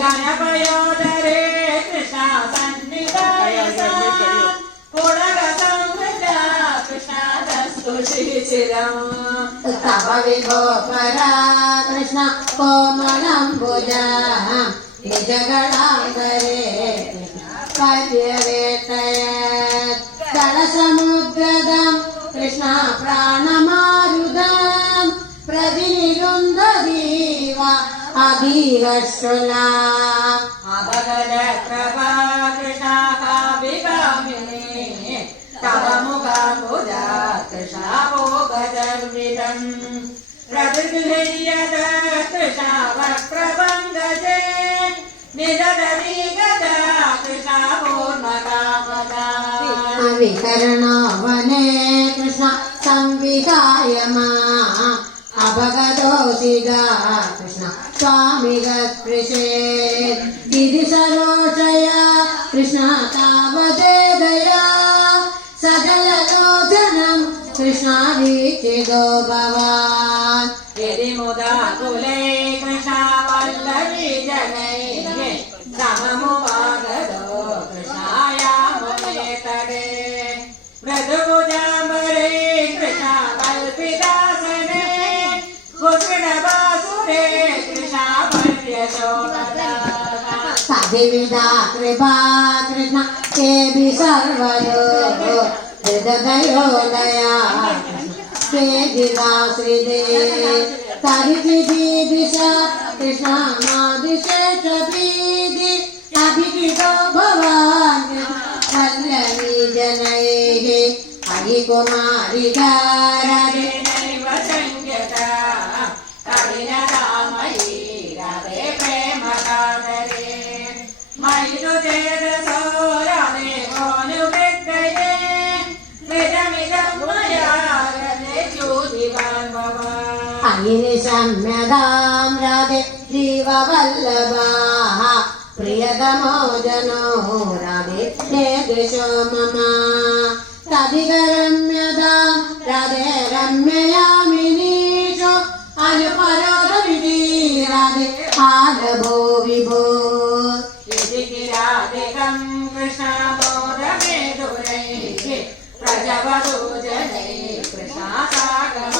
ഗണപയോദരേ കൃഷ്ണ സന്നിധായ കൃഷ്ണദസ്തുശിരം തവ വിഭോ പരാ കൃഷ്ണ കോമളംബുജ നിജഗണാന്തരേ പര്യവേട്ടയ തടസമുദ്രദം കൃഷ്ണ പ്രാണമാരുദം പ്രതിനിരുന്ധദീവ അധീഹശ്വല അപകട പ്രഭാ കൃഷ്ണ കാവികാമിനി തവ മുഖാംബുജ കൃഷ്ണ ഭോഗദർവിദം പ്രതിഗൃഹ്യത കൃഷ്ണ വക്രഭംഗജേ നിജദരീഗത കൃഷ്ണ പൂർണ്ണകാമദ വികരണോ വനേ കൃഷ്ണ സംവിധായമാ അപഗതോസിക കൃഷ്ണ സ്വാമികൃഷേ ഗിരി സരോഷയ കൃഷ്ണ താവദേദയാ സകലലോചനം കൃഷ്ണ വീക്ഷിതോ ഭവാൻ യദി മുദാ കുലേ കൃഷ്ണ വല്ലഭി ജനൈ സമമുപാഗതോ കൃഷ്ണായാമുനേ തടേ മൃദുഭുജാംബരേ കൃഷ്ണ കൽപിതാസനേ കുസുരഭാസുരേ കൃഷ്ണ പര്യശോഭദാ സവിവിധാ കൃപാ കൃഷ്ണ കേഭി സർവദോ ഹൃദയോദയാ കേദിവാശ്രിതേ തരിജിദിശ കൃഷ്ണ മാദിശേഷഭീതി അഭിജിതോ ഭവാൻ വല്ലഭി ജനൈഃ ഹരികുമാരികാരേ നൈവ സംജ്ഞതാ കവിനതാമയീ രാധേ പ്രേമകാതരേ മൈരുചേതസോ രാധേ മോനുവൃത്തയേ വിരമിതം മയാ രതേ ജ്യോതിവാൻ ഭവാൻ അങ്ങിനിശമ്യതാം രാധേ ജീവവല്ലഭാഃ പ്രിയതമോ ജനോ രാധേ ദൃശോ മമ തദികരമ്യതാം രാധേ രമ്യയാമിനീഷോ അനുപരോധവിധി രാധേ ആലഭോ വിഭോ രാധികം കൃഷ്ണ ബോധമേ ദുരൈ പ്രജവദോ ജനൈ കൃഷ്ണ സാഗമ